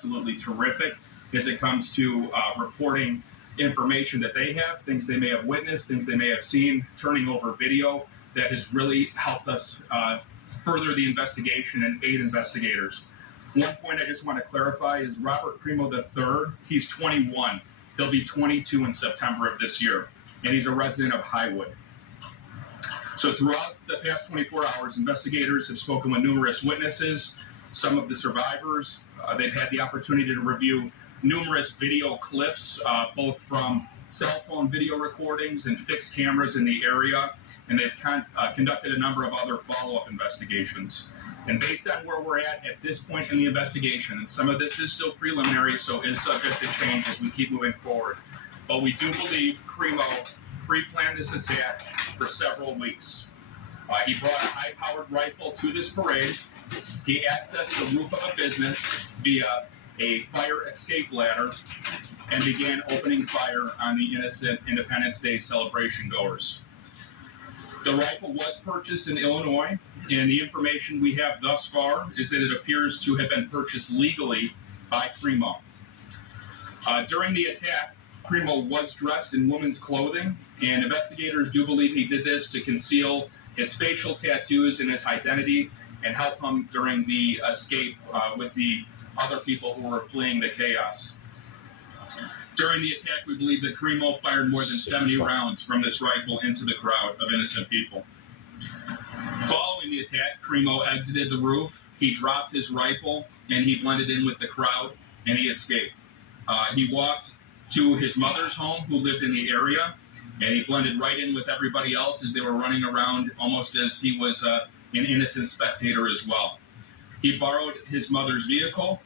absolutely terrific as it comes to reporting information that they have, things they may have witnessed, things they may have seen, turning over video that has really helped us further the investigation and aid investigators. One point I just want to clarify is Robert Crimo III, he's 21. He'll be 22 in September of this year, and he's a resident of Highland. So throughout the past 24 hours, investigators have spoken with numerous witnesses, some of the survivors. They've had the opportunity to review numerous video clips, both from cell phone video recordings and fixed cameras in the area, and they've conducted a number of other follow-up investigations. And based on where we're at this point in the investigation, and some of this is still preliminary, so is subject to change as we keep moving forward, but we do believe Crimo pre-planned this attack for several weeks. He brought a high-powered rifle to this parade. He accessed the roof of a business via a fire escape ladder and began opening fire on the innocent Independence Day celebration goers. The rifle was purchased in Illinois, and the information we have thus far is that it appears to have been purchased legally by Crimo. During the attack, Crimo was dressed in women's clothing, and investigators do believe he did this to conceal his facial tattoos and his identity and help him during the escape with the other people who were fleeing the chaos. During the attack, we believe that Crimo fired more than 70 rounds from this rifle into the crowd of innocent people. Following the attack, Crimo exited the roof, he dropped his rifle, and he blended in with the crowd, and he escaped. He walked to his mother's home, who lived in the area, and he blended right in with everybody else as they were running around, almost as he was an innocent spectator as well. He borrowed his mother's vehicle.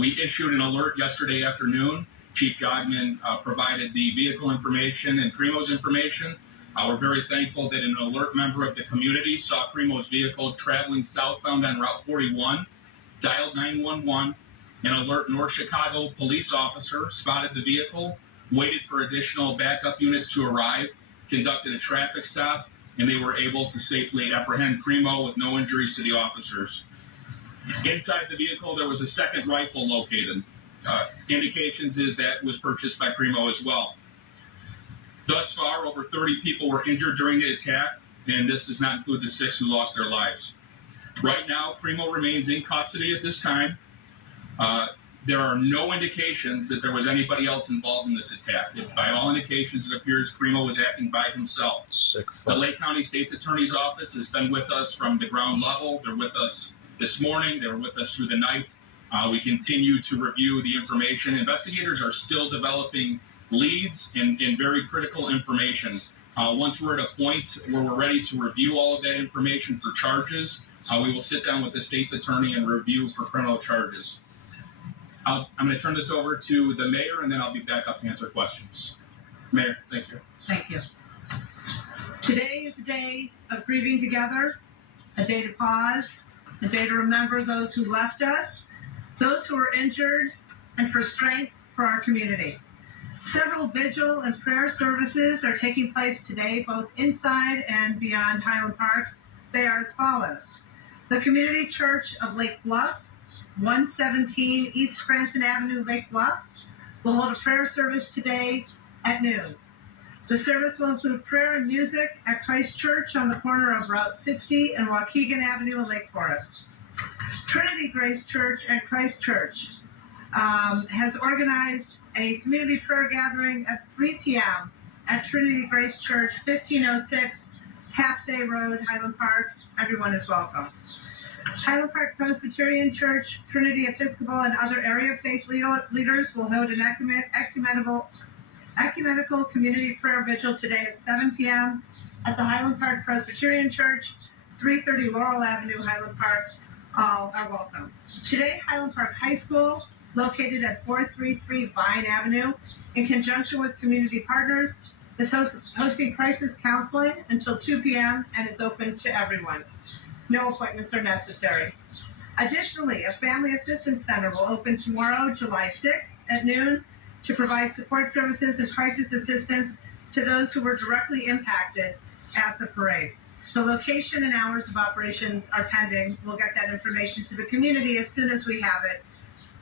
We issued an alert yesterday afternoon. Chief Jogman provided the vehicle information and Crimo's information. We're very thankful that an alert member of the community saw Crimo's vehicle traveling southbound on Route 41, dialed 911. An alert North Chicago police officer spotted the vehicle, waited for additional backup units to arrive, conducted a traffic stop, and they were able to safely apprehend Crimo with no injuries to the officers. Inside the vehicle, there was a second rifle located. Indications is that was purchased by Crimo as well. Thus far, over 30 people were injured during the attack, and this does not include the 6 who lost their lives. Right now, Crimo remains in custody at this time. There are no indications that there was anybody else involved in this attack. By all indications, it appears Crimo was acting by himself. The Lake County State's Attorney's Office has been with us from the ground level. They're with us this morning. They were with us through the night. We continue to review the information. Investigators are still developing leads and very critical information. Once we're at a point where we're ready to review all of that information for charges, we will sit down with the state's attorney and review for criminal charges. I'm going to turn this over to the mayor, and then I'll be back up to answer questions. Mayor, thank you. Thank you. Today is a day of grieving together, a day to pause, a day to remember those who left us, those who were injured, and for strength for our community. Several vigil and prayer services are taking place today, both inside and beyond Highland Park. They are as follows. The Community Church of Lake Bluff, 117 East Scranton Avenue, Lake Bluff, will hold a prayer service today at noon. The service will include prayer and music at Christ Church on the corner of Route 60 and Waukegan Avenue in Lake Forest. Trinity Grace Church and Christ Church has organized a community prayer gathering at 3 p.m. at Trinity Grace Church, 1506 Half Day Road, Highland Park. Everyone is welcome. Highland Park Presbyterian Church, Trinity Episcopal, and other area faith leaders will hold an ecumenical community prayer vigil today at 7 p.m. at the Highland Park Presbyterian Church, 330 Laurel Avenue, Highland Park. All are welcome. Today, Highland Park High School, located at 433 Vine Avenue, in conjunction with community partners, is hosting crisis counseling until 2 p.m. and is open to everyone. No appointments are necessary. Additionally, a family assistance center will open tomorrow, July 6th at noon to provide support services and crisis assistance to those who were directly impacted at the parade. The location and hours of operations are pending. We'll get that information to the community as soon as we have it.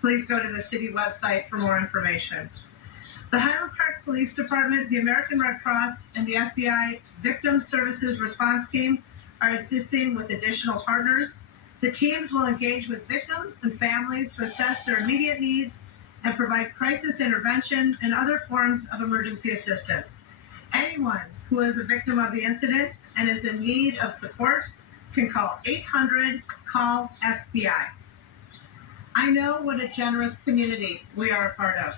please go to the city website for more information. The Highland Park Police Department, the American Red Cross, and the FBI Victim Services Response Team are assisting with additional partners. The teams will engage with victims and families to assess their immediate needs and provide crisis intervention and other forms of emergency assistance. Anyone who is a victim of the incident and is in need of support can call 800-CALL-FBI. I know what a generous community we are a part of.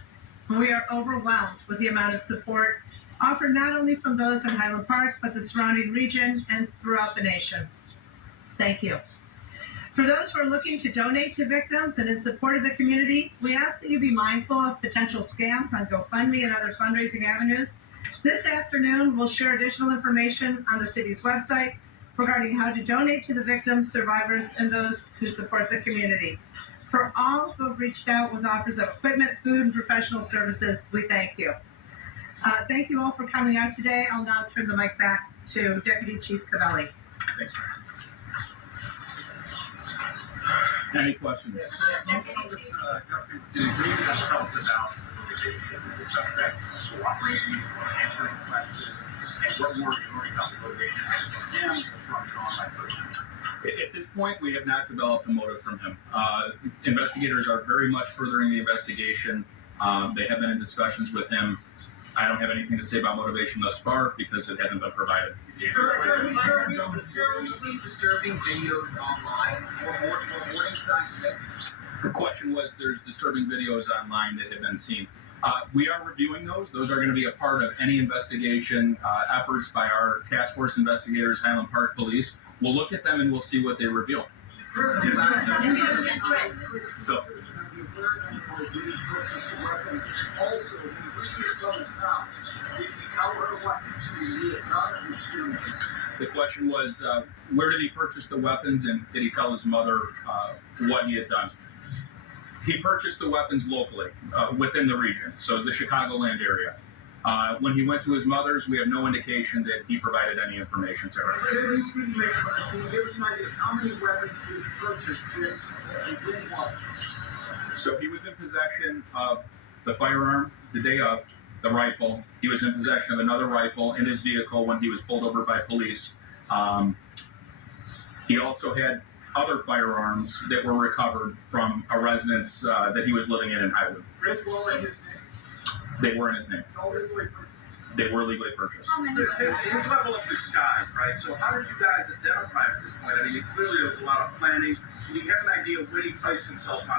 We are overwhelmed with the amount of support offered not only from those in Highland Park, but the surrounding region and throughout the nation. Thank you. For those who are looking to donate to victims and in support of the community, we ask that you be mindful of potential scams on GoFundMe and other fundraising avenues. This afternoon, we'll share additional information on the city's website regarding how to donate to the victims, survivors, and those who support the community. For all who have reached out with offers of equipment, food, and professional services, we thank you. Thank you all for coming out today. I'll now turn the mic back to Deputy Chief Cavelli. Thanks. Any questions? Can you tell us about the suspect cooperating, answering questions, and what more you learned about the motivation from him from the online person? At this point, we have not developed a motive from him. Investigators are very much furthering the investigation. They have been in discussions with him. I don't have anything to say about motivation thus far because it hasn't been provided. Sir, we've seen disturbing videos online or warning signs. The question was, there's disturbing videos online that have been seen. We are reviewing those. Those are going to be a part of any investigation efforts by our task force investigators, Highland Park Police. We'll look at them and we'll see what they reveal. So, the question was, where did he purchase the weapons and did he tell his mother what he had done? He purchased the weapons locally, within the region, so the Chicagoland area. When he went to his mother's, we have no indication that he provided any information to her. Can you give us an idea of how many weapons he purchased and when was it? So he was in possession of the firearm the day of, the rifle. He was in possession of another rifle in his vehicle when he was pulled over by police. He also had other firearms that were recovered from a residence that he was living in Highland. Griswold and his name? They were in his name. No, legally They were legally purchased. his level of disguise, right? So how did you guys identify at this point? I mean, clearly there was a lot of planning. Do you have an idea of when he placed himself on